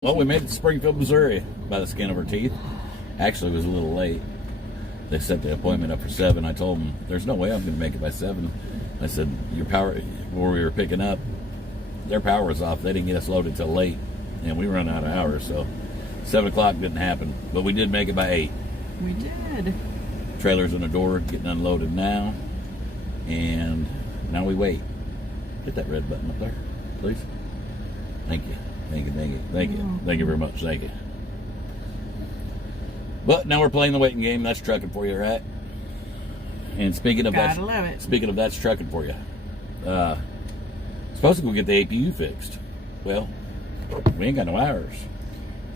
Well, we made it to Springfield, Missouri by the skin of our teeth. Actually, it was a little late. They set the appointment up for 7. I told them, there's no way I'm going to make it by 7. I said, your power, where we were picking up, their power was off. They didn't get us loaded till late, and we run out of hours, so 7 o'clock didn't happen. But we did make it by 8. We did. Trailers in the door, getting unloaded now, and now we wait. Hit that red button up there, please. Thank you. Thank you, thank you, thank you. Thank you very much, thank you. But now we're playing the waiting game. That's trucking for you, right? And speaking of Gotta love it. Speaking of that's trucking for you. Supposed to go get the APU fixed. Well, we ain't got no hours.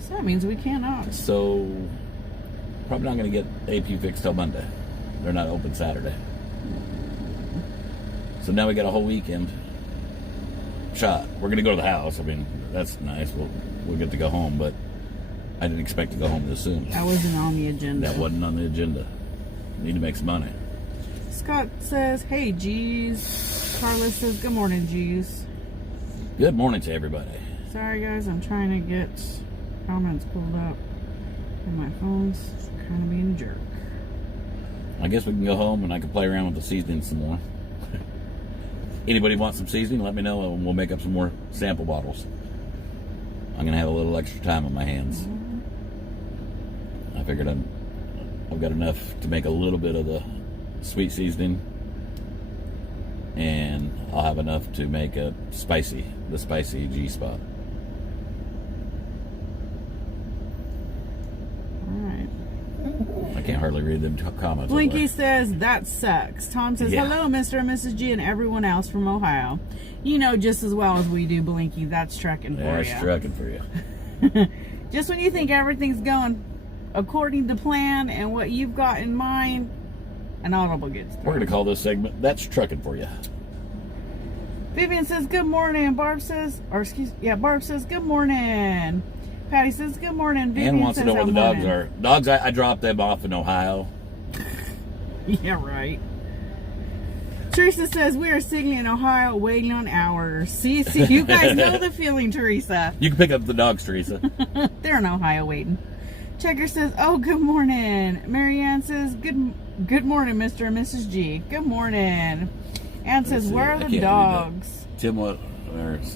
So that means we cannot. So probably not going to get APU fixed till Monday. They're not open Saturday. So now we got a whole weekend shot. We're going to go to the house. I mean, that's nice. We'll get to go home, but I didn't expect to go home this soon. That wasn't on the agenda. That wasn't on the agenda. Need to make some money. Scott says, hey, G's. Carlos says, good morning, G's. Good morning to everybody. Sorry, guys. I'm trying to get comments pulled up. And my phone's kind of being a jerk. I guess we can go home and I can play around with the seasoning some more. Anybody want some seasoning? Let me know and we'll make up some more sample bottles. I'm going to have a little extra time on my hands. I figured I've got enough to make a little bit of the sweet seasoning. And I'll have enough to make the spicy G-spot. I can't hardly read them comments. Blinky says, that sucks. Tom says, hello, Mr. and Mrs. G and everyone else from Ohio. You know just as well as we do, Blinky. That's trucking for you. That's trucking for you. Just when you think everything's going according to plan and what you've got in mind, an audible gets through. We're going to call this segment, That's Trucking For You. Vivian says, good morning. Barb says, Barb says, good morning. Patty says, good morning. Vivian wants to know where the dogs are. Dogs, I dropped them off in Ohio. Yeah, right. Teresa says, we are sitting in Ohio waiting on hours. See, you guys know the feeling, Teresa. You can pick up the dogs, Teresa. They're in Ohio waiting. Checker says, oh, good morning. Marianne says, good morning, Mr. and Mrs. G. Good morning. Ann says, where are the dogs? Tim, or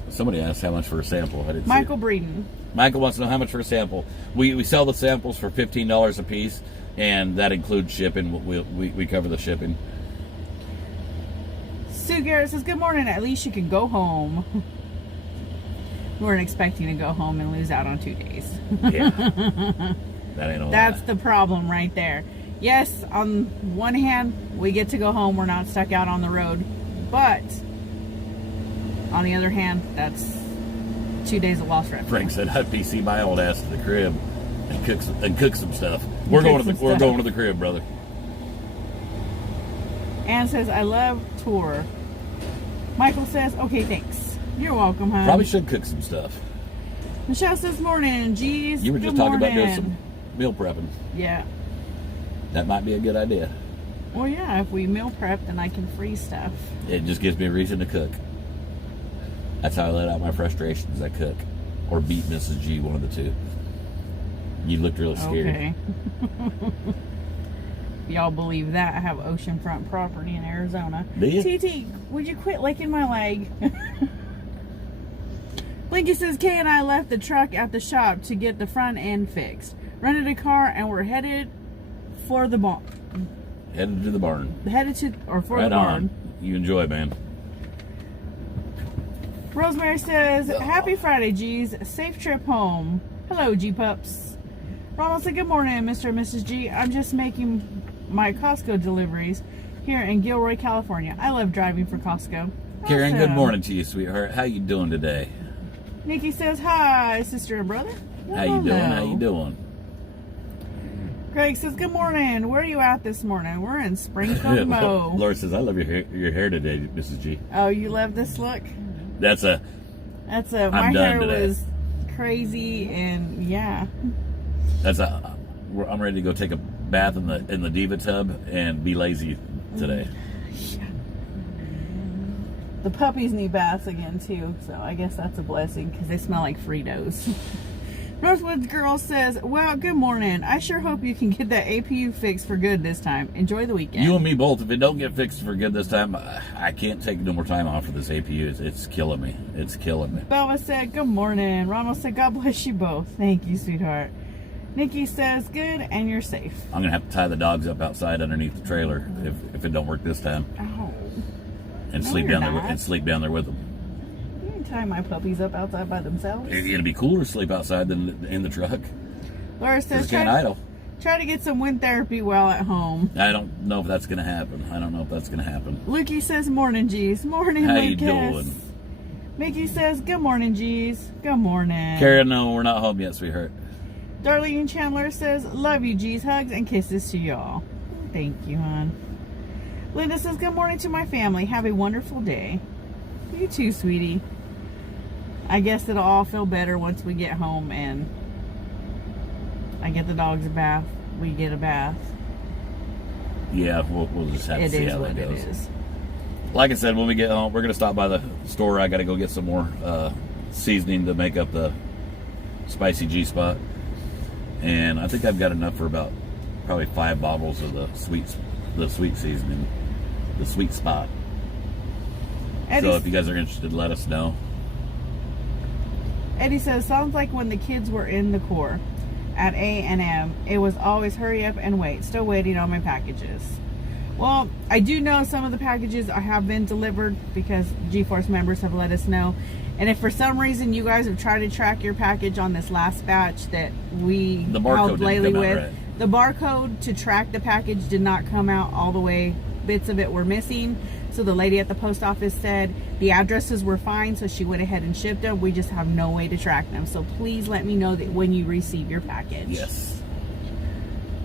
somebody asked how much for a sample. I didn't Michael see Breeden. Michael wants to know how much for a sample. We sell the samples for $15 a piece, and that includes shipping. We cover the shipping. Sue Garrett says, good morning. At least you can go home. We weren't expecting to go home and lose out on 2 days. Yeah. That ain't all. That's the problem right there. Yes, on one hand, we get to go home. We're not stuck out on the road. But on the other hand, that's 2 days of lost revenue. Frank said, I'd PC my old ass to the crib and cook some stuff. We're going to the crib, brother. Ann says, I love tour. Michael says, okay, thanks. You're welcome, hon. Probably should cook some stuff. Michelle says, morning, geez. You were just talking about doing some meal prepping. Yeah. That might be a good idea. Well, yeah, if we meal prep, then I can freeze stuff. It just gives me a reason to cook. That's how I let out my frustrations. I cook. Or beat Mrs. G, one of the two. You looked really scared. Okay. Y'all believe that? I have oceanfront property in Arizona. Do you? TT, would you quit licking my leg? Blinky says, Kay and I left the truck at the shop to get the front end fixed. Rented a car and we're headed for the barn. Headed to the barn. For the barn. You enjoy, man. Rosemary says, happy Friday, G's. Safe trip home. Hello, G-Pups. Ronald said, good morning, Mr. and Mrs. G. I'm just making my Costco deliveries here in Gilroy, California. I love driving for Costco. Karen, Awesome. good morning to you, sweetheart. How you doing today? Nikki says, hi, sister and brother. How you doing? How you doing? Greg says, good morning. Where are you at this morning? We're in Springfield, Mo. Laura says, I love your hair today, Mrs. G. Oh, you love this look? That's my hair today. Was crazy and yeah. I'm ready to go take a bath in the Diva tub and be lazy today. Yeah. The puppies need baths again too, so I guess that's a blessing because they smell like Fritos. Northwoods Girl says, well, good morning. I sure hope you can get that APU fixed for good this time. Enjoy the weekend. You and me both. If it don't get fixed for good this time, I can't take no more time off for this APU. It's killing me. It's killing me. Belva said, good morning. Ronald said, God bless you both. Thank you, sweetheart. Nikki says, good, and you're safe. I'm going to have to tie the dogs up outside underneath the trailer if it don't work this time. Oh. And No, sleep you're down there not. and sleep down there with them. You can tie my puppies up outside by themselves. It'd be cooler to sleep outside than in the truck. Laura 'Cause says, it can't idle. try to get some wind therapy while at home. I don't know if that's going to happen. Lukey says, morning, G's. Morning, How you Lucas. doing? Mickey says, good morning, G's. Good morning. Karen, no, we're not home yet, sweetheart. Darlene Chandler says, love you, G's. Hugs and kisses to y'all. Thank you, hon. Linda says, good morning to my family. Have a wonderful day. You too, sweetie. I guess it'll all feel better once we get home and I get the dogs a bath. We get a bath. Yeah, we'll just have to see how that goes. It is. Like I said, when we get home, we're going to stop by the store. I got to go get some more seasoning to make up the spicy G-spot. And I think I've got enough for about probably 5 bottles of the sweet seasoning, the sweet spot. Eddie, So if you guys are interested, let us know. Eddie says, sounds like when the kids were in the Corps at A&M, it was always hurry up and wait. Still waiting on my packages. Well, I do know some of the packages have been delivered because G-Force members have let us know. And if for some reason you guys have tried to track your package on this last batch that we The barcode helped didn't Laylee come out with, right. the barcode to track the package did not come out all the way. Bits of it were missing. So the lady at the post office said the addresses were fine, so she went ahead and shipped them. We just have no way to track them. So please let me know that when you receive your package. Yes.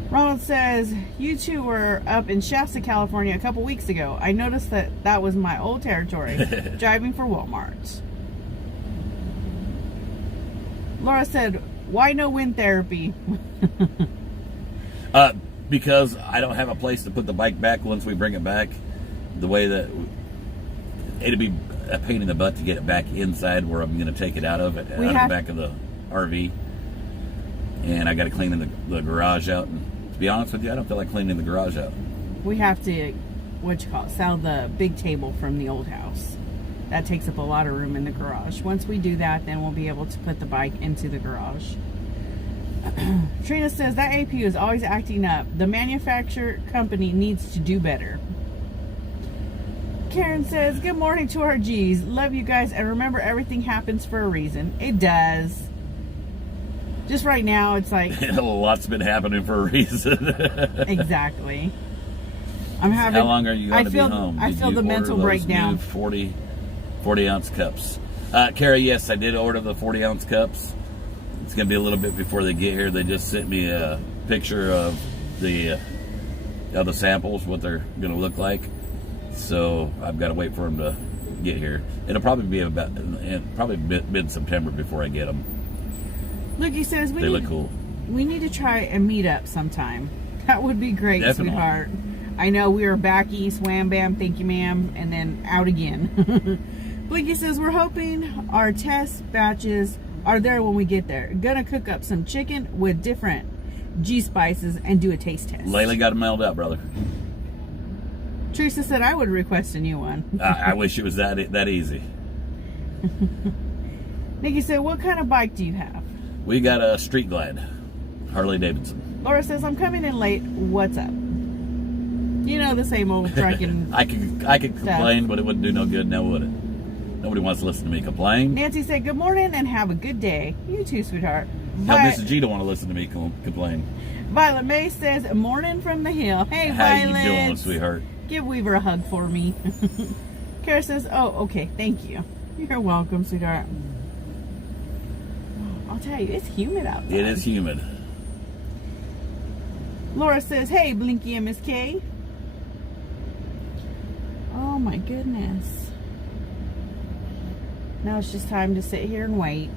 Ronald says, you two were up in Shasta, California a couple weeks ago. I noticed that was my old territory, driving for Walmart. Laura said, why no wind therapy? Because I don't have a place to put the bike back once we bring it back. The way that it'd be a pain in the butt to get it back inside where I'm going to take it out of the back of the RV. And I got to clean the garage out. And to be honest with you, I don't feel like cleaning the garage out. We have to, sell the big table from the old house. That takes up a lot of room in the garage. Once we do that, then we'll be able to put the bike into the garage. Trina says, that APU is always acting up. The manufacturer company needs to do better. Karen says, good morning to our G's. Love you guys, and remember, everything happens for a reason. It does. Just right now, it's like... A lot's been happening for a reason. Exactly. I'm having... How long are you going to be home? I feel the mental breakdown. 40-ounce cups. Kara, yes, I did order the 40-ounce cups. It's going to be a little bit before they get here. They just sent me a picture of the samples, what they're going to look like. So I've got to wait for them to get here. It'll probably be mid-September before I get them. Lukey says they look cool. We need to try a meetup sometime. That would be great, Definitely. Sweetheart. I know we were back east, wham bam, thank you ma'am, and then out again. Blinky says we're hoping our test batches are there when we get there. Gonna cook up some chicken with different G spices and do a taste test. Layla got them mailed out, brother. Teresa said I would request a new one. I wish it was that easy. Nikki said, what kind of bike do you have? We got a Street Glide, Harley Davidson. Laura says, I'm coming in late. What's up? You know, the same old trucking. I could complain, but it wouldn't do no good now, would it? Nobody wants to listen to me complain. Nancy said, good morning and have a good day. You too, sweetheart. Hell, Mrs. G don't want to listen to me complain. Violet May says, morning from the hill. Hey, How Violet. you doing, sweetheart? Give Weaver a hug for me. Kara says, oh, okay, thank you. You're welcome, sweetheart. I'll tell you, it's humid out there. It is humid. Laura says, hey, Blinky and Miss K. Oh, my goodness. Now it's just time to sit here and wait.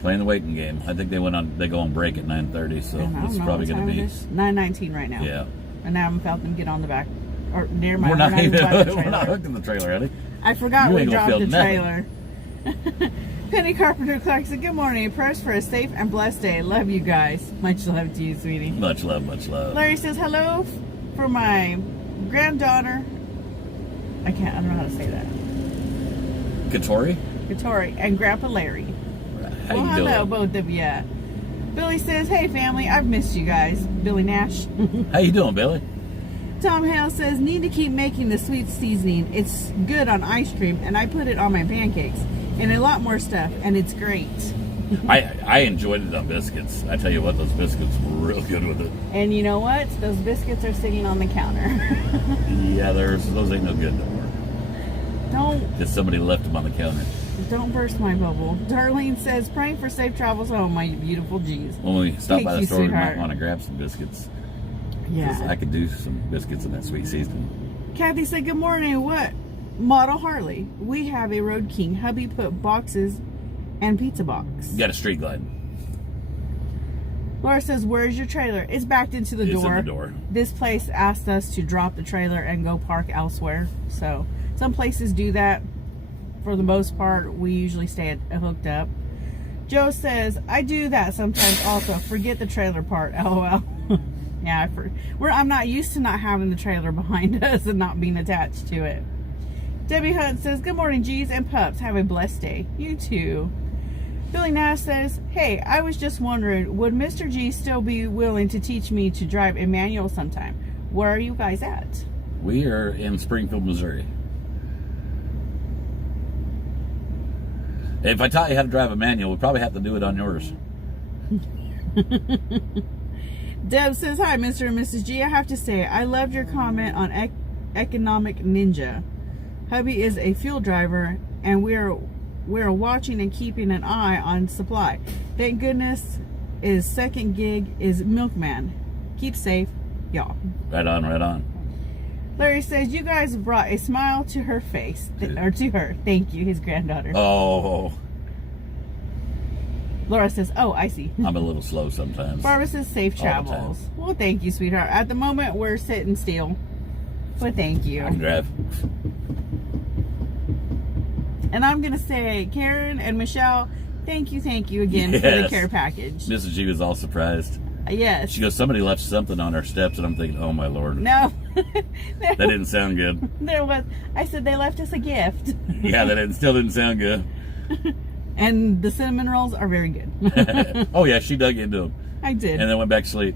Playing the waiting game. I think they go on break at 9:30, so it's probably going to be 9:19 right now. Yeah. And I haven't felt them get on the back or near my. We're not even by the we're not trailer. hooked in the trailer, honey. I forgot You we ain't gonna dropped the feel nothing. trailer. Penny Carpenter Clark said, good morning. Prayers for a safe and blessed day. Love you guys. Much love to you, sweetie. Much love, much love. Larry says, hello for my granddaughter. I don't know how to say that. Katori? Katori and Grandpa Larry. How you hello, doing? both of you. Billy says, hey, family, I've missed you guys. Billy Nash. How you doing, Billy? Tom Hale says, need to keep making the sweet seasoning. It's good on ice cream, and I put it on my pancakes. And a lot more stuff, and it's great. I enjoyed it on biscuits. I tell you what, those biscuits were real good with it. And you know what? Those biscuits are sitting on the counter. Yeah, those ain't no good no more. Don't Because somebody left them on the counter. burst my bubble. Darlene says, praying for safe travels home, my beautiful G's. When we stop Thank by the you, store, we might sweetheart. want to grab some biscuits. 'Cause Yeah. I could do some biscuits in that sweet seasoning. Kathy said, good morning. What? Model Harley. We have a Road King. Hubby put boxes and pizza box. You got a street glide. Laura says, where's your trailer? It's backed into the It's door. in the door. This place asked us to drop the trailer and go park elsewhere. So some places do that. For the most part, we usually stay hooked up. Joe says, I do that sometimes also. Forget the trailer part. LOL. Yeah, I'm not used to not having the trailer behind us and not being attached to it. Debbie Hunt says, good morning, G's and pups. Have a blessed day. You too. Billy Nash says, hey, I was just wondering, would Mr. G still be willing to teach me to drive a manual sometime? Where are you guys at? We are in Springfield, Missouri. If I taught you how to drive a manual, we'd probably have to do it on yours. Deb says, hi, Mr. and Mrs. G. I have to say, I loved your comment on Economic Ninja. Hubby is a fuel driver, and we're watching and keeping an eye on supply. Thank goodness his second gig is milkman. Keep safe, y'all. Right on, right on. Larry says, you guys brought a smile to her face, or to her. Thank you, his granddaughter. Oh, Laura says, oh, I see. I'm a little slow sometimes. Barbara says, safe All the time. travels. Well, thank you, sweetheart. At the moment, we're sitting still. But thank you. I can drive. And I'm going to say, Karen and Michelle, thank you again for the Yes. care package. Mrs. G was all surprised. Yes. She goes, somebody left something on our steps, and I'm thinking, oh my Lord. No. That didn't sound good. There was. I said they left us a gift. Yeah, still didn't sound good. And the cinnamon rolls are very good. Oh yeah, she dug into them. I did. And then went back to sleep.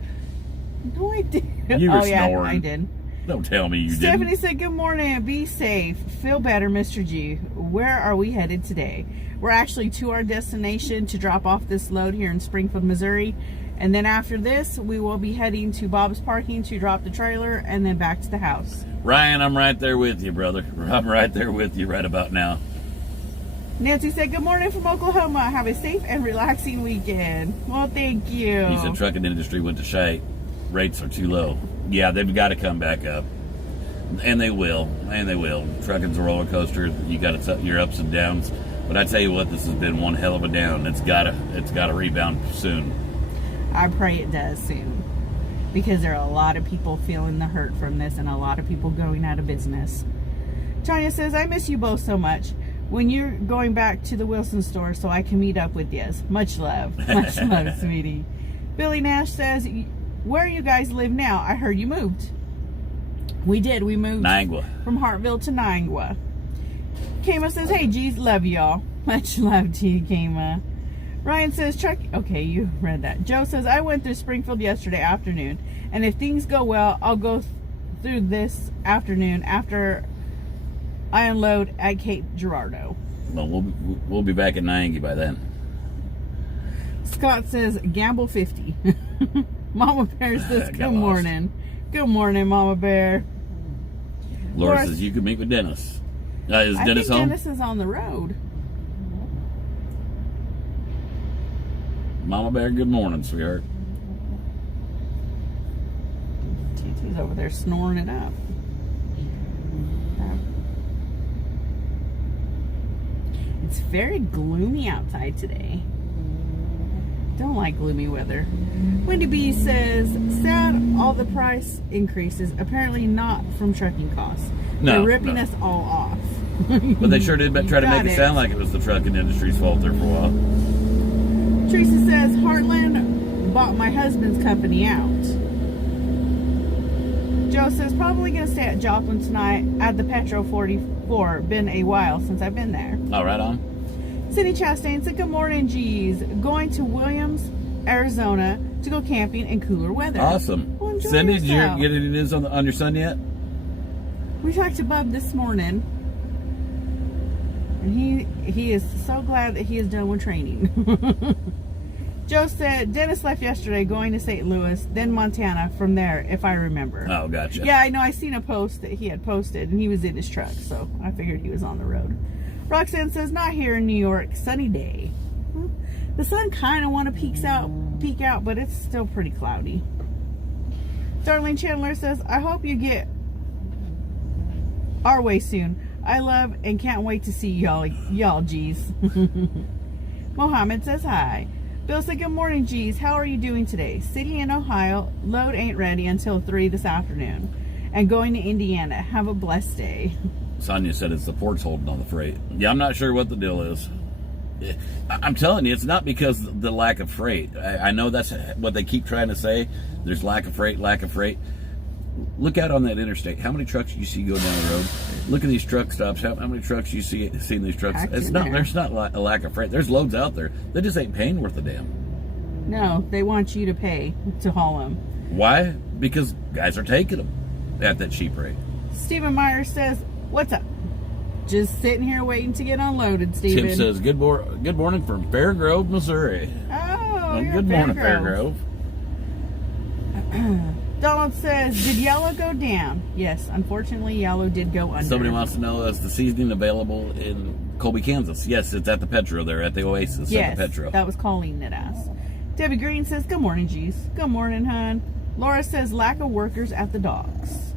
No, I did. You were Oh, yeah, snoring. I did. Don't tell me you Stephanie didn't. said, good morning. Be safe. Feel better, Mr. G. Where are we headed today? We're actually to our destination to drop off this load here in Springfield, Missouri. And then after this, we will be heading to Bob's Parking to drop the trailer and then back to the house. Ryan, I'm right there with you, brother. I'm right there with you right about now. Nancy said, good morning from Oklahoma. Have a safe and relaxing weekend. Well, thank you. He said trucking industry went to shite. Rates are too low. Yeah, they've got to come back up. And they will. And they will. Trucking's a roller coaster. You got your ups and downs. But I tell you what, this has been one hell of a down. It's gotta rebound soon. I pray it does soon. Because there are a lot of people feeling the hurt from this and a lot of people going out of business. Tanya says, I miss you both so much. When you're going back to the Wilson store so I can meet up with you. Much love. Much love, sweetie. Billy Nash says, where you guys live now? I heard you moved. We did. We moved Niangua. from Hartville to Niangua. Kama says, hey, geez, love y'all. Much love to you, Kama. Ryan says, okay, you read that. Joe says, I went through Springfield yesterday afternoon, and if things go well, I'll go through this afternoon after I unload at Cape Girardeau. Well, we'll be back in Niangua by then. Scott says, gamble 50. Mama Bear says, Got good lost. morning. Good morning, Mama Bear. Laura Laura- says you could meet with Dennis. Is I Dennis think home? Dennis is on the road. Mama Bear, good morning, sweetheart. TT's over there snoring it up. It's very gloomy outside today. Don't like gloomy weather. Wendy B says, sad all the price increases, apparently not from trucking costs. No, They're ripping no. us all off. But they sure did try to Got make it sound like it was the trucking industry's fault there for a while. Teresa says, Heartland bought my husband's company out. Joe says, probably going to stay at Joplin tonight at the Petro 44. Been a while since I've been there. Oh, right on. Cindy Chastain said, good morning, G's. Going to Williams, Arizona to go camping in cooler weather. Awesome. Well, enjoy Cindy, did you yourself. get any news on your son yet? We talked to Bub this morning. And he is so glad that he is done with training. Joe said, Dennis left yesterday going to St. Louis, then Montana from there, if I remember. Oh, gotcha. Yeah, I know. I seen a post that he had posted, and he was in his truck, so I figured he was on the road. Roxanne says, not here in New York, sunny day. The sun kind of want to peek out, but it's still pretty cloudy. Darlene Chandler says, I hope you get our way soon. I love and can't wait to see y'all G's. Mohammed says hi. Bill said, good morning, G's. How are you doing today? City in Ohio. Load ain't ready until 3 this afternoon. And going to Indiana. Have a blessed day. Sonia said it's the ports holding on the freight. Yeah, I'm not sure what the deal is. I'm telling you, it's not because of the lack of freight. I know that's what they keep trying to say. There's lack of freight. Look out on that interstate. How many trucks you see go down the road? Look at these truck stops. How many trucks you see in these trucks? There's not a lack of freight. There's loads out there. They just ain't paying worth a damn. No, they want you to pay to haul them. Why? Because guys are taking them at that cheap rate. Stephen Myers says, what's up? Just sitting here waiting to get unloaded, Stephen. Tim says, good morning from Fair Grove, Missouri. Oh, Good morning, Fair Grove. Donald says, did yellow go down? Yes, unfortunately, yellow did go under. Somebody wants to know, is the seasoning available in Colby, Kansas? Yes, it's at the Petro there, at the Oasis at the Petro. That was Colleen that asked. Debbie Green says, good morning, G's. Good morning, hon. Laura says, lack of workers at the docks.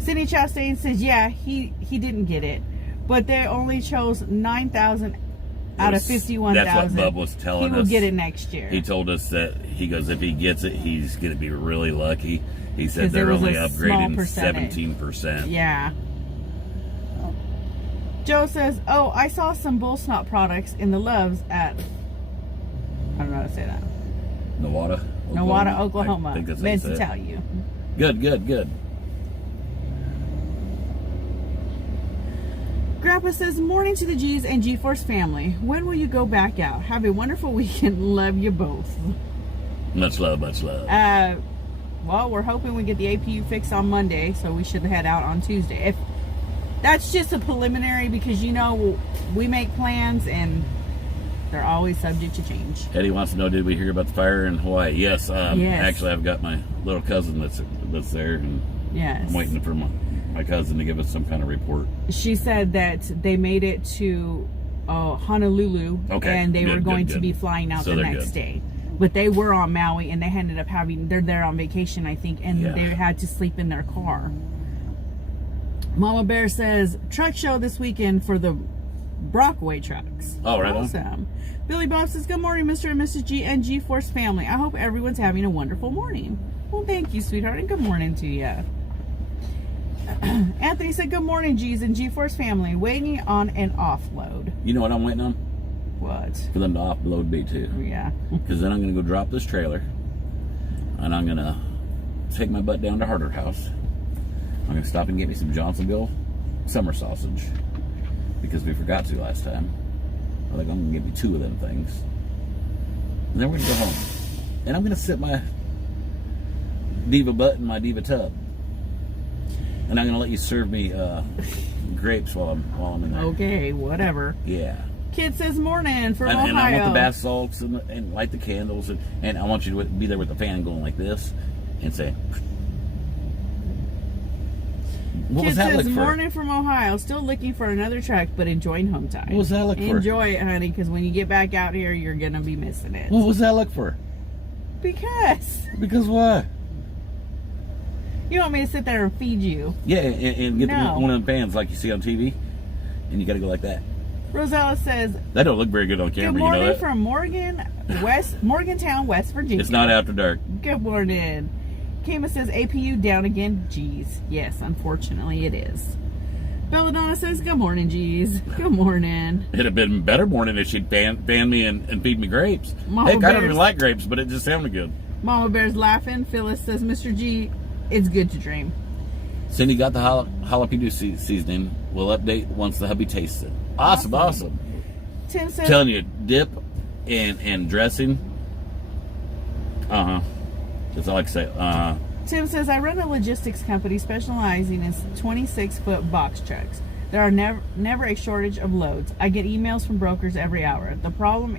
Cindy Chastain says, yeah, he didn't get it, but they only chose 9,000 out of 51,000. That's what Bub was telling us. He will get it next year. He told us that, he goes, if he gets it, he's going to be really lucky. He said they're there was only a upgrading small percentage. 17%. Yeah. Joe says, oh, I saw some bull snot products in the Loves at, I don't know how to say that. Nowata, Oklahoma. I think that's Meant to it. tell you. Good. Grandpa says, morning to the G's and G-Force family. When will you go back out? Have a wonderful weekend. Love you both. Much love. Well, we're hoping we get the APU fixed on Monday, so we should head out on Tuesday. If that's just a preliminary, because we make plans and they're always subject to change. Eddie wants to know, did we hear about the fire in Hawaii? Yes. Yes. Actually, I've got my little cousin that's there, and Yes. I'm waiting for my cousin to give us some kind of report. She said that they made it to Honolulu, Okay, and they were going to good. be flying out So the they're next good. day. But they were on Maui, and they ended up they're there on vacation, I think, and Yeah. they had to sleep in their car. Mama Bear says, truck show this weekend for the Brockway trucks. Oh, right on. Awesome. Billy Bob says, good morning, Mr. and Mrs. G and G-Force family. I hope everyone's having a wonderful morning. Well, thank you, sweetheart, and good morning to you. Anthony said, good morning, G's and G-Force family. Waiting on an offload. You know what I'm waiting on? What? For them to offload me too. Yeah. Because then I'm going to go drop this trailer, and I'm going to take my butt down to Harder House. I'm going to stop and get me some Johnsonville summer sausage, because we forgot to last time. I'm going to get me 2 of them things. And then we're going to go home. And I'm going to sit my Diva butt in my Diva tub. And I'm going to let you serve me grapes while I'm in there. Okay, whatever. Yeah. Kid says morning from And Ohio. I want the bath salts and light the candles. And I want you to be there with the fan going like this and say, what Kid was that says look for? morning from Ohio. Still looking for another truck, but enjoying home time. What was that look for? Enjoy it, honey, because when you get back out here, you're going to be missing it. What was that look for? Because Because what? you want me to sit there and feed you. Yeah, and get No. one of them pans like you see on TV, and you got to go like that. Rosella says, That don't look very good on camera, good you know morning that? from Morgantown, West Virginia. It's not after dark. Good morning. Kama says APU down again. Jeez. Yes, unfortunately it is. Belladonna says, good morning, G's. Good morning. It'd have been a better morning if she'd ban me and feed me grapes. Mama Heck, I don't Bear's- even like grapes, but it just sounded good. Mama Bear's laughing. Phyllis says, Mr. G, it's good to dream. Cindy got the jalapeno seasoning. We'll update once the hubby tastes it. Awesome. Tim says, Telling you, dip and dressing. That's all I can say. Tim says, I run a logistics company specializing in 26-foot box trucks. There are never a shortage of loads. I get emails from brokers every hour. The problem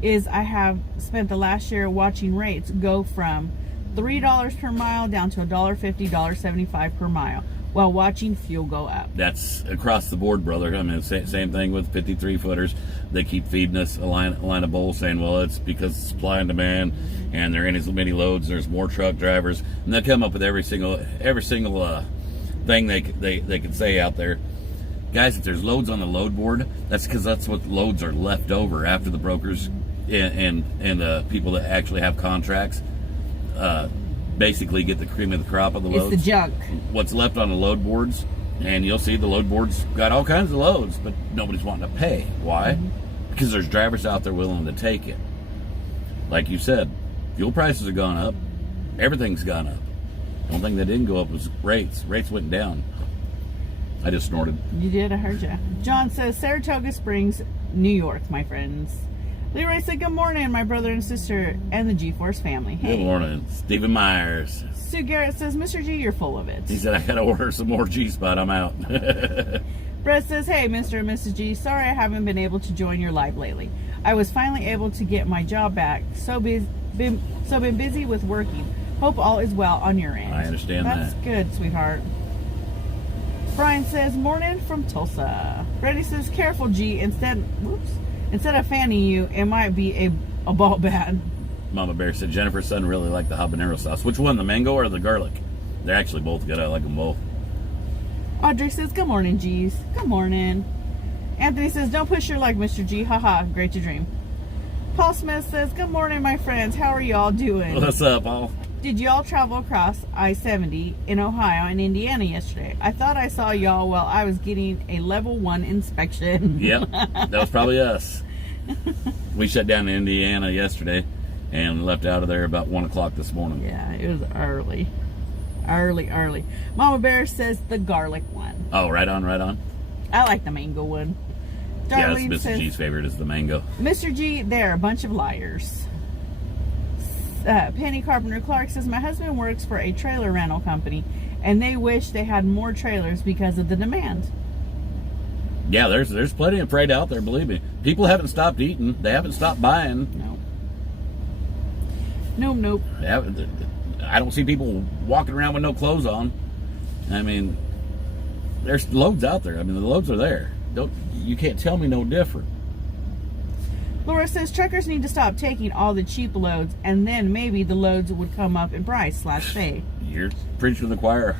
is I have spent the last year watching rates go from $3 per mile down to $1.50, $1.75 per mile, while watching fuel go up. That's across the board, brother. I mean, same thing with 53-footers. They keep feeding us a line of bulls saying, well, it's because of supply and demand, and there ain't as many loads, there's more truck drivers, and they'll come up with every single thing they can say out there. Guys, if there's loads on the load board, that's because that's what loads are left over after the brokers and the people that actually have contracts basically get the cream of the crop of the loads. It's the junk. What's left on the load boards, and you'll see the load boards got all kinds of loads, but nobody's wanting to pay. Why? Mm-hmm. Because there's drivers out there willing to take it. Like you said, fuel prices have gone up. Everything's gone up. The only thing that didn't go up was rates. Rates went down. I just snorted. You did, I heard you. John says, Saratoga Springs, New York, my friends. Leroy said, good morning, my brother and sister and the G-Force family. Hey. Good morning. Stephen Myers. Sue Garrett says, Mr. G, you're full of it. He said, I gotta order some more G-Spot. I'm out. Brett says, hey, Mr. and Mrs. G, sorry I haven't been able to join your live lately. I was finally able to get my job back, so been busy with working. Hope all is well on your end. I understand That's that. good, sweetheart. Brian says, morning from Tulsa. Brady says, careful, G. Instead of fanning you, it might be a ball bat. Mama Bear said Jennifer's son really liked the habanero sauce. Which one, the mango or the garlic? They're actually both good. I like them both. Audrey says, good morning, G's. Good morning. Anthony says, don't push your luck, Mr. G. Haha, great to dream. Paul Smith says, good morning, my friends. How are y'all doing? What's up, Paul? Did y'all travel across I-70 in Ohio and Indiana yesterday? I thought I saw y'all while I was getting a level 1 inspection. Yep, that was probably us. We shut down in Indiana yesterday and left out of there about 1 o'clock this morning. Yeah, it was early. Early. Mama Bear says the garlic one. Oh, right on. I like the mango one. Yeah, that's Darlene Mr. says, G's favorite is the mango. Mr. G, they're a bunch of liars. Penny Carpenter Clark says, my husband works for a trailer rental company, and they wish they had more trailers because of the demand. Yeah, there's plenty of freight out there, believe me. People haven't stopped eating. They haven't stopped buying. Nope. I don't see people walking around with no clothes on. I mean, there's loads out there. I mean, the loads are there. You can't tell me no different. Laura says, truckers need to stop taking all the cheap loads, and then maybe the loads would come up in price /pay. You're preaching to the choir.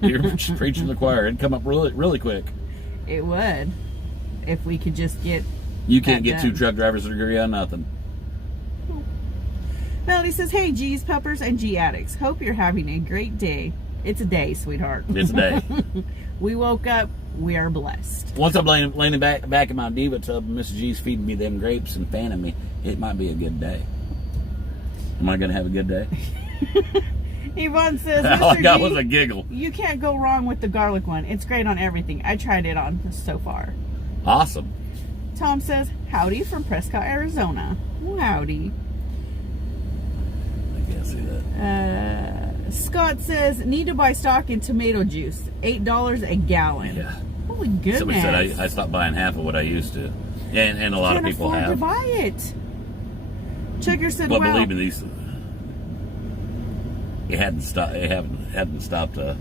You're preaching to the choir. It'd come up really quick. It would, if we could just get. You can't that get done. 2 truck drivers to agree on nothing. Melody says, hey, G's, puppers, and G addicts. Hope you're having a great day. It's a day, sweetheart. It's a day. We woke up. We are blessed. Once I'm laying back in my diva tub and Mrs. G's feeding me them grapes and fanning me, it might be a good day. Am I going to have a good day? Yvonne says, All I Mr. got G, was a giggle. you can't go wrong with the garlic one. It's great on everything. I tried it on so far. Awesome. Tom says, howdy from Prescott, Arizona. Howdy. I can't see that. Scott says, need to buy stock in tomato juice. $8 a gallon. Yeah. Holy goodness. Somebody said I stopped buying half of what I used to. And a lot of people Can't afford have. to buy it. Checker said, But well, believe me, these it hadn't stopped. It hadn't stopped the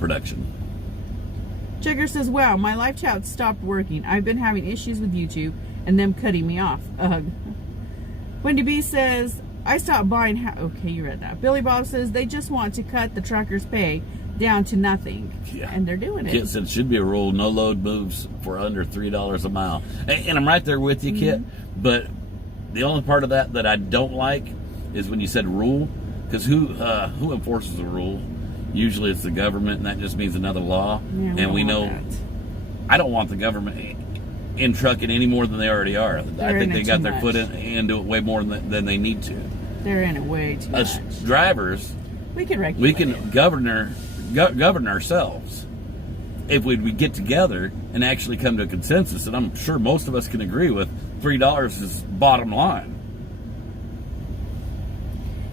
production. Checker says, wow, my live chat stopped working. I've been having issues with YouTube and them cutting me off. Ugh. Wendy B says, I stopped buying. Okay, you read that. Billy Bob says they just want to cut the truckers' pay down to nothing. Yeah. And they're doing it. Kit said it should be a rule: no load moves for under $3 a mile. And I'm right there with you, Kit. But the only part of that I don't like is when you said rule, because who enforces the rule? Usually it's the government, and that just means another law. Yeah, and we know, that. I don't want the government in trucking any more than they already are. I think they got their foot into it way more than they need to. They're in it way too Us much. Drivers, we can regulate. We can govern ourselves if we get together and actually come to a consensus. And I'm sure most of us can agree with $3 is bottom line.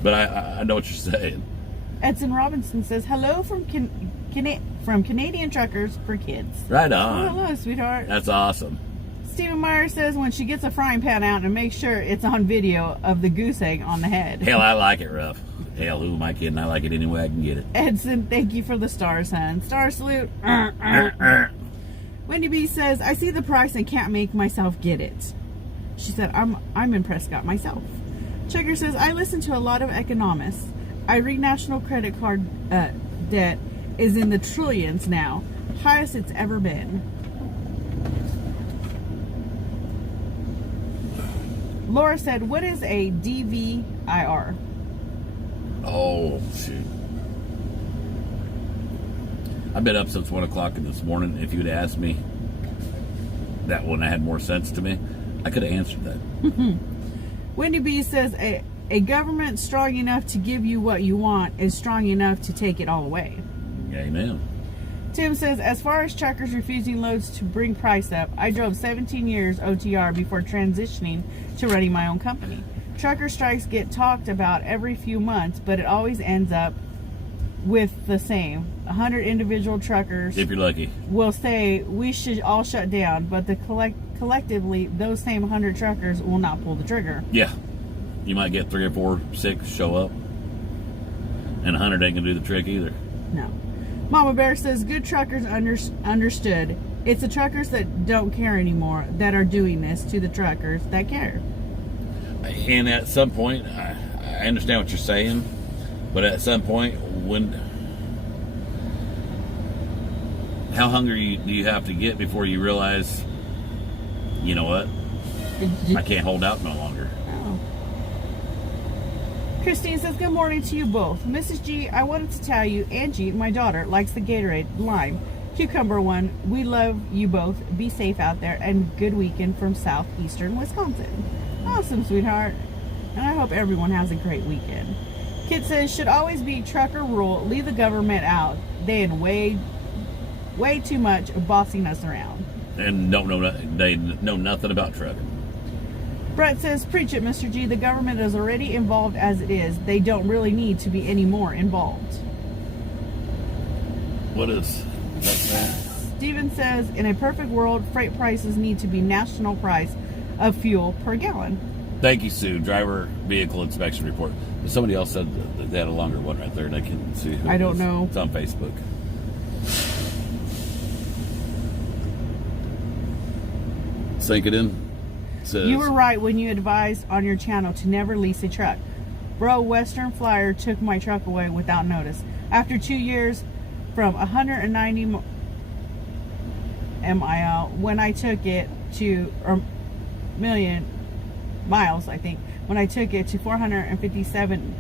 But I know what you're saying. Edson Robinson says, hello from Canadian Truckers for Kids. Right Oh, on. hello, sweetheart. That's awesome. Stephen Meyer says, when she gets a frying pan out and make sure it's on video of the goose egg on the head. Hell, I like it rough. Hell, who am I kidding? I like it any way I can get it. Edson, thank you for the stars, hon. Star salute. Wendy B says, I see the price and can't make myself get it. She said, I'm in Prescott myself. Checker says, I listen to a lot of economists. I read national credit card debt is in the trillions now. Highest it's ever been. Laura said, what is a DVIR? Oh, shoot. I've been up since 1 o'clock this morning. If you'd asked me that one, I had more sense to me, I could have answered that. Wendy B says, a government strong enough to give you what you want is strong enough to take it all away. Amen. Tim says, as far as truckers refusing loads to bring price up, I drove 17 years OTR before transitioning to running my own company. Trucker strikes get talked about every few months, but it always ends up with the same. 100 individual truckers, if you're lucky, will say we should all shut down, but the collectively, those same 100 truckers will not pull the trigger. Yeah. You might get 3 or 4, 6 show up, and 100 ain't gonna do the trick either. No. Mama Bear says, good truckers understood. It's the truckers that don't care anymore that are doing this to the truckers that care. And at some point, I understand what you're saying, but at some point, how hungry do you have to get before you realize, you know what, I can't hold out no longer? Oh. Christine says, good morning to you both. Mrs. G, I wanted to tell you, Angie, my daughter, likes the Gatorade lime cucumber one. We love you both. Be safe out there, and good weekend from southeastern Wisconsin. Awesome, sweetheart. And I hope everyone has a great weekend. Kid says, should always be trucker rule. Leave the government out. They in way too much bossing us around. And they know nothing about trucking. Brett says, preach it, Mr. G. The government is already involved as it is. They don't really need to be any more involved. What is that? Steven says, in a perfect world, freight prices need to be national price of fuel per gallon. Thank you, Sue. Driver vehicle inspection report. But somebody else said that they had a longer one right there, and I can't see who I it don't is. know. It's on Facebook. Sink it in. Says, You were right when you advised on your channel to never lease a truck. Bro, Western Flyer took my truck away without notice. After 2 years, from 190 mile, when I took it to, or million miles, I think, when I took it to 457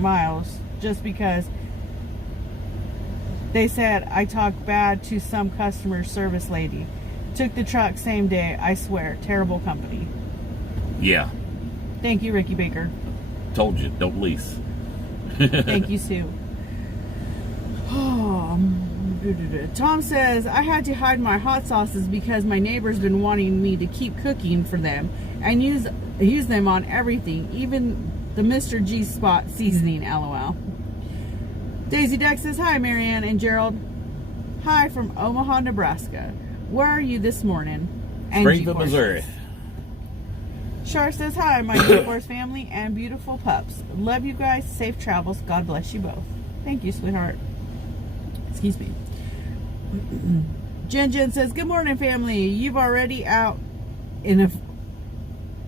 miles, just because they said I talked bad to some customer service lady. Took the truck same day, I swear. Terrible company. Yeah. Thank you, Ricky Baker. Told you, don't lease. Thank you, Sue. Tom says, I had to hide my hot sauces because my neighbor's been wanting me to keep cooking for them and use them on everything, even the Mr. G spot seasoning, LOL. Daisy Duck says, hi, Marianne and Gerald. Hi from Omaha, Nebraska. Where are you this morning? Springfield, Missouri. Char says, hi, my G-Force family and beautiful pups. Love you guys. Safe travels. God bless you both. Thank you, sweetheart. Excuse me. Jen says, good morning, family. You've already out in a,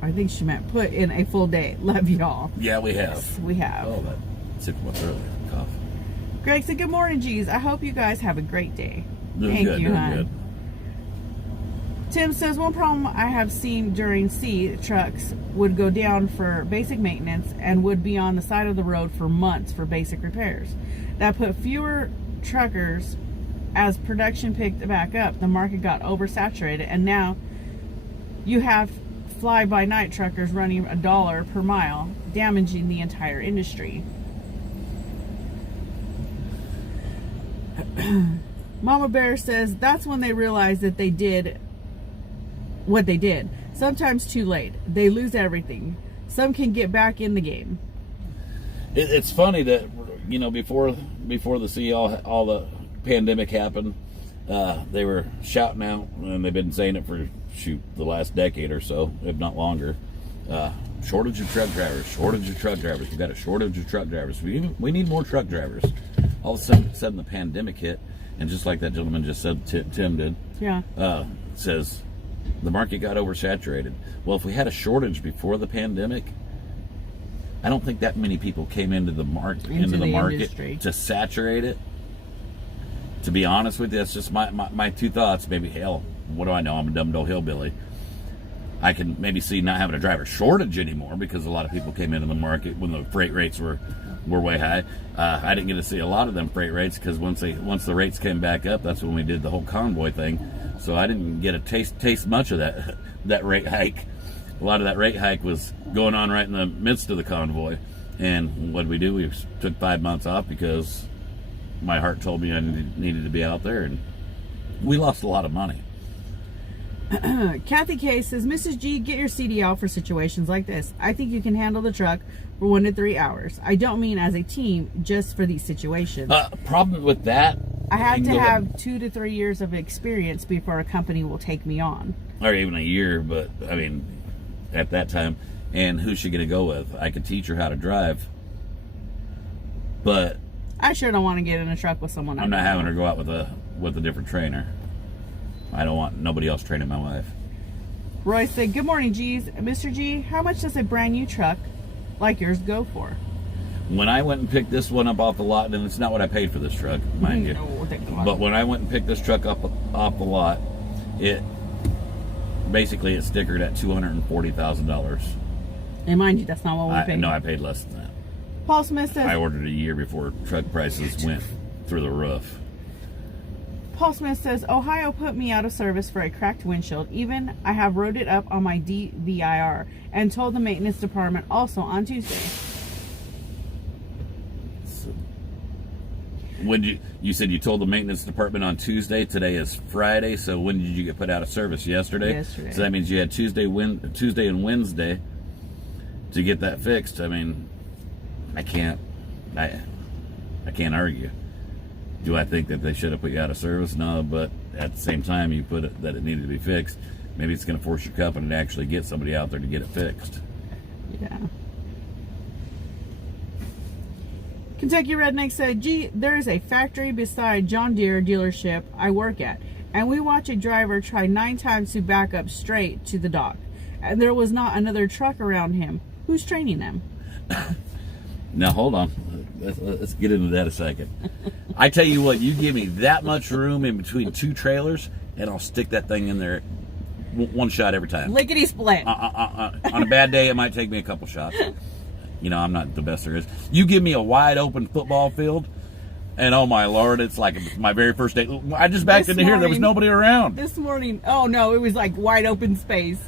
I think she meant put in a full day. Love y'all. Yeah, we have. Yes, we have. Oh, that sick one earlier. Cough. Greg said, good morning, G's. I hope you guys have a great day. Doing Thank good, you, doing hon. good. Tim says, one problem I have seen during C, trucks would go down for basic maintenance and would be on the side of the road for months for basic repairs. That put fewer truckers. As production picked back up, the market got oversaturated, and now you have fly-by-night truckers running $1 per mile, damaging the entire industry. Mama Bear says that's when they realized that they did what they did. Sometimes too late. They lose everything. Some can get back in the game. It's funny that, you know, before the all the pandemic happened, they were shouting out, and they've been saying it for the last decade or so, if not longer. Shortage of truck drivers. Shortage of truck drivers. We've got a shortage of truck drivers. We need more truck drivers. All of a sudden the pandemic hit, and just like that gentleman just said, Tim did. Yeah. Says the market got oversaturated. Well, if we had a shortage before the pandemic, I don't think that many people came into the market industry to saturate it. To be honest with you, that's just my two thoughts. Maybe, hell, what do I know? I'm a dumb, dull hillbilly. I can maybe see not having a driver shortage anymore because a lot of people came into the market when the freight rates were way high. I didn't get to see a lot of them freight rates because once the rates came back up, that's when we did the whole convoy thing. So I didn't get to taste much of that rate hike. A lot of that rate hike was going on right in the midst of the convoy. And what did we do? We took 5 months off because my heart told me I needed to be out there, and we lost a lot of money. Kathy K says, Mrs. G, get your CDL for situations like this. I think you can handle the truck for 1 to 3 hours. I don't mean as a team, just for these situations. Problem with that, I have to have 2 to 3 years of experience before a company will take me on. Or even a year, but I mean, at that time, and who's she going to go with? I could teach her how to drive, but I sure don't want to get in a truck with someone. I'm not having her go out with a different trainer. I don't want nobody else training my wife. Roy said, good morning, G's. Mr. G, how much does a brand new truck like yours go for? When I went and picked this one up off the lot, and it's not what I paid for this truck, mind you. But when I went and picked this truck up off the lot, it's stickered at $240,000. And mind you, that's not what we paid. No, I paid less than that. Paul Smith says, I ordered a year before truck prices went through the roof. Paul Smith says, Ohio put me out of service for a cracked windshield. Even I have wrote it up on my DVIR and told the maintenance department also on Tuesday. So, when you said you told the maintenance department on Tuesday? Today is Friday, so when did you get put out of service? Yesterday? Yesterday. So that means you had Tuesday and Wednesday to get that fixed. I mean, I can't argue. Do I think that they should have put you out of service? No, but at the same time, you put it that it needed to be fixed. Maybe it's going to force your company to actually get somebody out there to get it fixed. Yeah. Kentucky Redneck said, gee, there is a factory beside John Deere dealership I work at, and we watch a driver try 9 times to back up straight to the dock, and there was not another truck around him. Who's training them? Now, hold on. Let's get into that a second. I tell you what, you give me that much room in between 2 trailers, and I'll stick that thing in there one shot every time. Lickety split. On a bad day, it might take me a couple shots. You know, I'm not the best there is. You give me a wide open football field, and oh my Lord, it's like my very first day. I just backed into here. There was nobody around. This morning, oh no, it was like wide open space.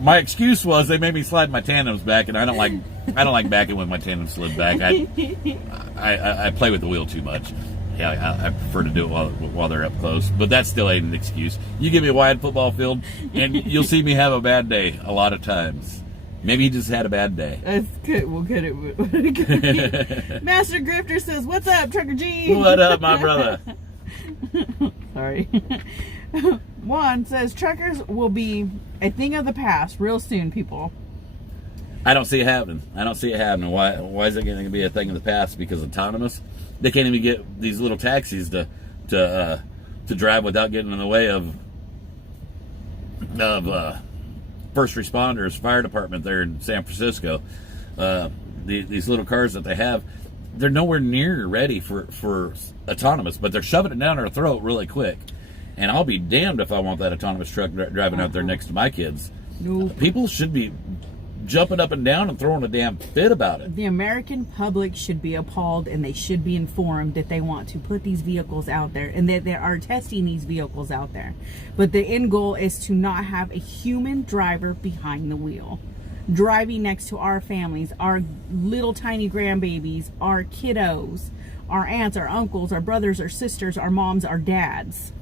My excuse was they made me slide my tandems back, and I don't like backing when my tandem slid back. I play with the wheel too much. Yeah, I prefer to do it while they're up close, but that still ain't an excuse. You give me a wide football field, and you'll see me have a bad day a lot of times. Maybe he just had a bad day. That's good. We'll get it. Master Grifter says, "What's up, Trucker G?" What up, my brother? Sorry. Juan says truckers will be a thing of the past real soon, people. I don't see it happening. Why is it going to be a thing of the past? Because autonomous, they can't even get these little taxis to drive without getting in the way of first responders, fire department there in San Francisco. These little cars that they have, they're nowhere near ready for autonomous, but they're shoving it down our throat really quick. And I'll be damned if I want that autonomous truck driving out there next to my kids. Nope. People should be jumping up and down and throwing a damn fit about it. The American public should be appalled, and they should be informed that they want to put these vehicles out there and that they are testing these vehicles out there. But the end goal is to not have a human driver behind the wheel, driving next to our families, our little tiny grandbabies, our kiddos, our aunts, our uncles, our brothers, our sisters, our moms, our dads.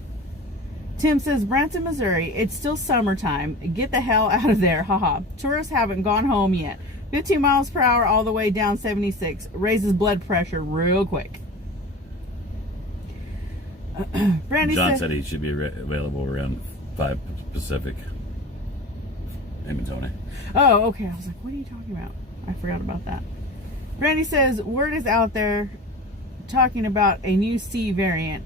Tim says, Branson, Missouri, it's still summertime. Get the hell out of there. Haha. Tourists haven't gone home yet. 15 miles per hour all the way down 76. Raises blood pressure real quick. Brandy John said he should be available around 5 Pacific. Him and Tony. Oh, okay. I was like, what are you talking about? I forgot about that. Brandy says, word is out there talking about a new C variant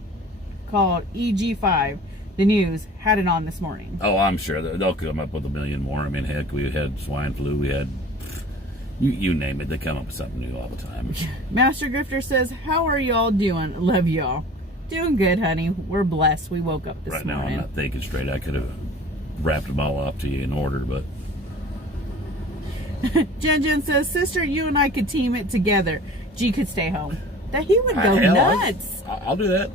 called EG5. The news had it on this morning. Oh, I'm sure they'll come up with a million more. I mean, heck, we had swine flu. We had, you name it. They come up with something new all the time. Master Grifter says, how are y'all doing? Love y'all. Doing good, honey. We're blessed. We woke up this right morning. Now, I'm not thinking straight. I could have wrapped them all up to you in order, but... Jen says, sister, you and I could team it together. G could stay home. That he would go Hell, nuts. I'll do that.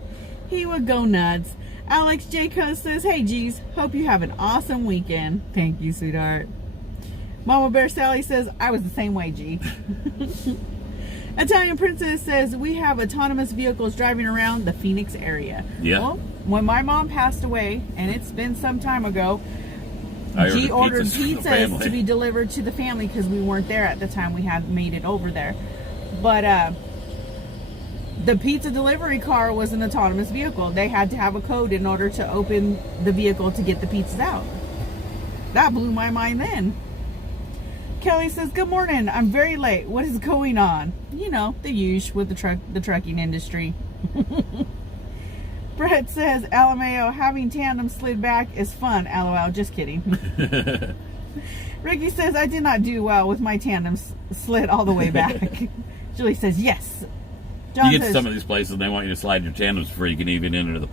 He would go nuts. Alex J. says, hey, G's, hope you have an awesome weekend. Thank you, sweetheart. Mama Bear Sally says, I was the same way, G. Italian Princess says, we have autonomous vehicles driving around the Phoenix area. Yeah. Well, when my mom passed away, and it's been some time ago, G ordered pizzas to be delivered to the family because we weren't there at the time. We had made it over there. But, the pizza delivery car was an autonomous vehicle. They had to have a code in order to open the vehicle to get the pizzas out. That blew my mind then. Kelly says, good morning. I'm very late. What is going on? You know, the usual with the trucking industry. Brett says, LMAO, having tandem slid back is fun. LOL, just kidding. Ricky says, I did not do well with my tandem slid all the way back. Julie says, yes. John you get says, to some of these places and they want you to slide your tandems before you can even enter the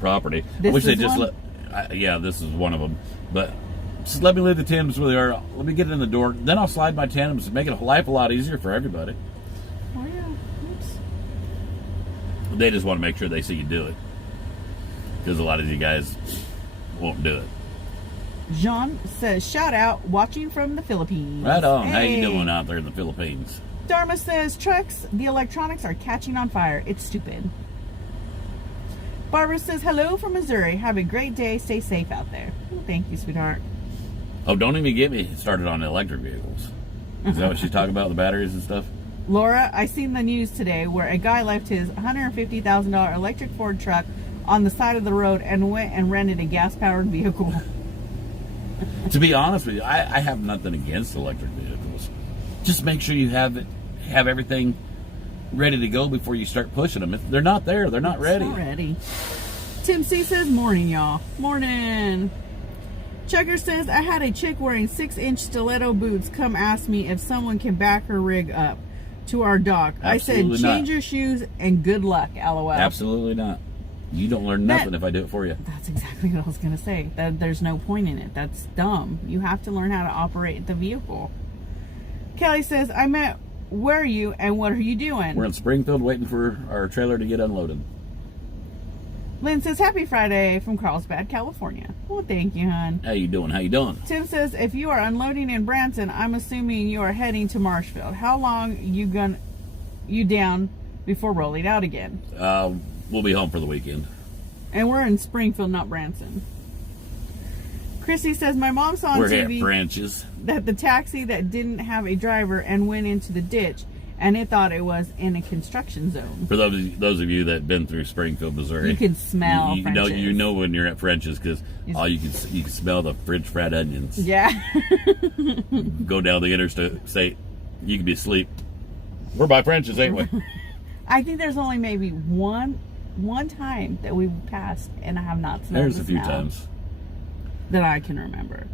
property. I This wish they is just one? yeah, this is one of them. But just let me leave the tandems where they are. Let me get it in the door. Then I'll slide my tandems and make it life a lot easier for everybody. oh yeah, oops. They just want to make sure they see you do it. Because a lot of you guys won't do it. Jean says, shout out, watching from the Philippines. Right on. How Hey. you doing out there in the Philippines? Dharma says, trucks, the electronics are catching on fire. It's stupid. Barbara says, hello from Missouri. Have a great day. Stay safe out there. Well, thank you, sweetheart. Oh, don't even get me started on electric vehicles. Is that what she's talking about, the batteries and stuff? Laura, I seen the news today where a guy left his $150,000 electric Ford truck on the side of the road and went and rented a gas-powered vehicle. To be honest with you, I have nothing against electric vehicles. Just make sure you have everything ready to go before you start pushing them. If they're not there, they're not ready. Not ready. Tim C says, morning, y'all. Morning. Checker says, I had a chick wearing 6-inch stiletto boots come ask me if someone can back her rig up to our dock. Absolutely I said, change not. your shoes and good luck, LOL. Absolutely not. You don't learn nothing if I do it for you. That's exactly what I was going to say. That there's no point in it. That's dumb. You have to learn how to operate the vehicle. Kelly says, I met, where are you and what are you doing? We're in Springfield waiting for our trailer to get unloaded. Lynn says, happy Friday from Carlsbad, California. Well, thank you, hon. How you doing? How you doing? Tim says, if you are unloading in Branson, I'm assuming you are heading to Marshfield. How long you down before rolling out again? We'll be home for the weekend. And we're in Springfield, not Branson. Chrissy says, my mom saw on We're TV at Branches. that the taxi that didn't have a driver and went into the ditch, and it thought it was in a construction zone. For those of you that have been through Springfield, Missouri, You can smell French's. you know when you're at French's because all you can smell the French fried onions. Yeah. Go down the interstate, you can be asleep. We're by French's, ain't we? I think there's only maybe one time that we've passed, and I have not smelled There's the a few smell times. that I can remember.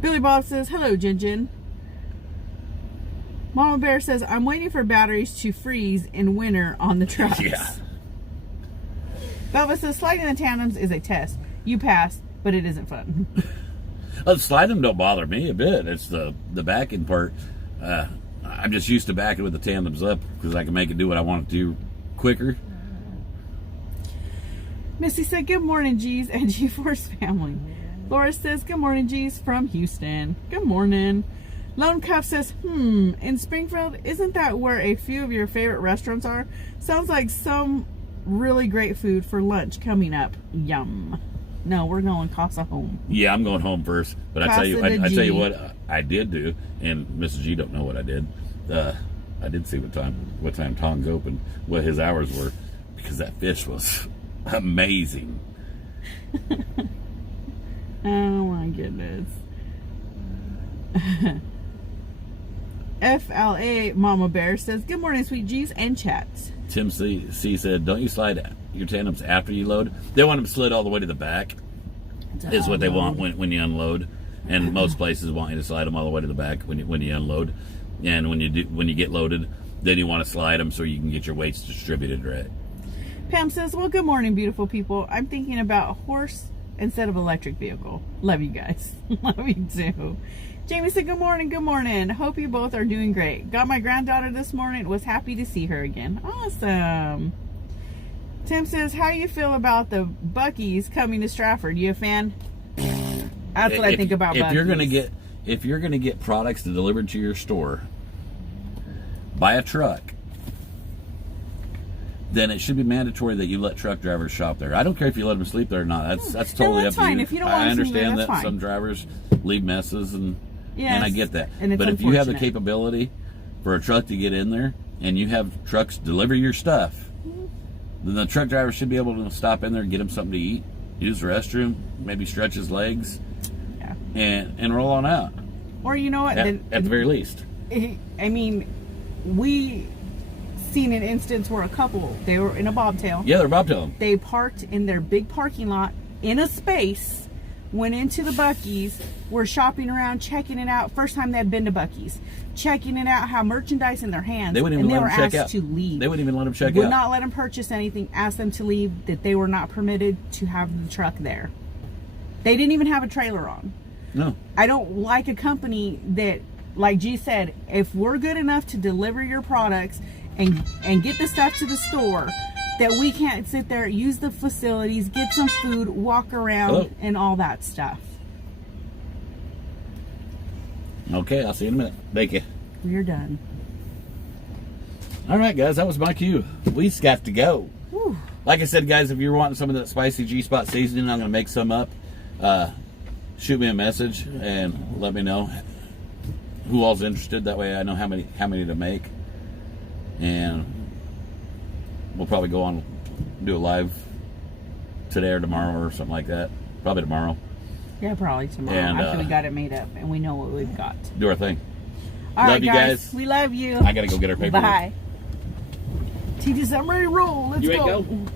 Billy Bob says, hello, Jin. Mama Bear says, I'm waiting for batteries to freeze in winter on the trucks. Yeah. Belva says sliding the tandems is a test. You pass, but it isn't fun. Slide them don't bother me a bit. It's the backing part. I'm just used to backing with the tandems up because I can make it do what I want it to do quicker. Missy said, good morning, G's and G-Force family. Laura says, good morning, G's from Houston. Good morning. Lone Cuff says, in Springfield, isn't that where a few of your favorite restaurants are? Sounds like some really great food for lunch coming up. Yum. No, we're going Casa home. Yeah, I'm going home first. But I tell you what I did do, and Mrs. G don't know what I did. I did see what time Tom's opened, what his hours were, because that fish was amazing. Oh my goodness. FLA Mama Bear says, good morning, sweet G's and chats. Tim C said, don't you slide your tandems after you load? They want them slid all the way to the back, is what they want when you unload. And most places want you to slide them all the way to the back when you unload. And when you get loaded, then you want to slide them so you can get your weights distributed right. Pam says, well, good morning, beautiful people. I'm thinking about horse instead of electric vehicle. Love you guys. Love you too. Jamie said, good morning, good morning. Hope you both are doing great. Got my granddaughter this morning. Was happy to see her again. Awesome. Tim says, how you feel about the Buckies coming to Stratford? You a fan? That's what I think about Buckies. If you're gonna get products delivered to your store by a truck, then it should be mandatory that you let truck drivers shop there. I don't care if you let them sleep there or not. That's totally up to you. If you don't want I to understand sleep there, that some drivers leave messes, and I get that. But if you have the capability for a truck to get in there and you have trucks deliver your stuff, then the truck driver should be able to stop in there and get him something to eat, use the restroom, maybe stretch his legs, and roll on out. Or you know what? At the very least. I mean, we seen an instance where a couple, they were in a bobtail. Yeah, they're bobtailing. They parked in their big parking lot in a space, went into the Bucky's, were shopping around, checking it out. First time they had been to Bucky's. Checking it out, have merchandise in their hands. They wouldn't even let them check out. And they were asked to leave. They wouldn't even let them check out. Would not let them purchase anything, asked them to leave, that they were not permitted to have the truck there. They didn't even have a trailer on. No. I don't like a company that, like G said, if we're good enough to deliver your products and get the stuff to the store, that we can't sit there, use the facilities, get some food, walk around, and all that stuff. Okay, I'll see you in a minute. Thank you. We're done. All right, guys, that was my cue. We've got to go. Whew. Like I said, guys, if you're wanting some of that spicy G-Spot seasoning, I'm going to make some up. Shoot me a message and let me know who all's interested. That way I know how many to make. And we'll probably go on, do a live today or tomorrow or something like that. Probably tomorrow. Yeah, probably tomorrow. And, after we got it made up and we know what we've got. Do our thing. All love right, you guys. We love you. I got to go get our paperwork. Bye. TJ's, I'm ready to roll. Let's go. Go.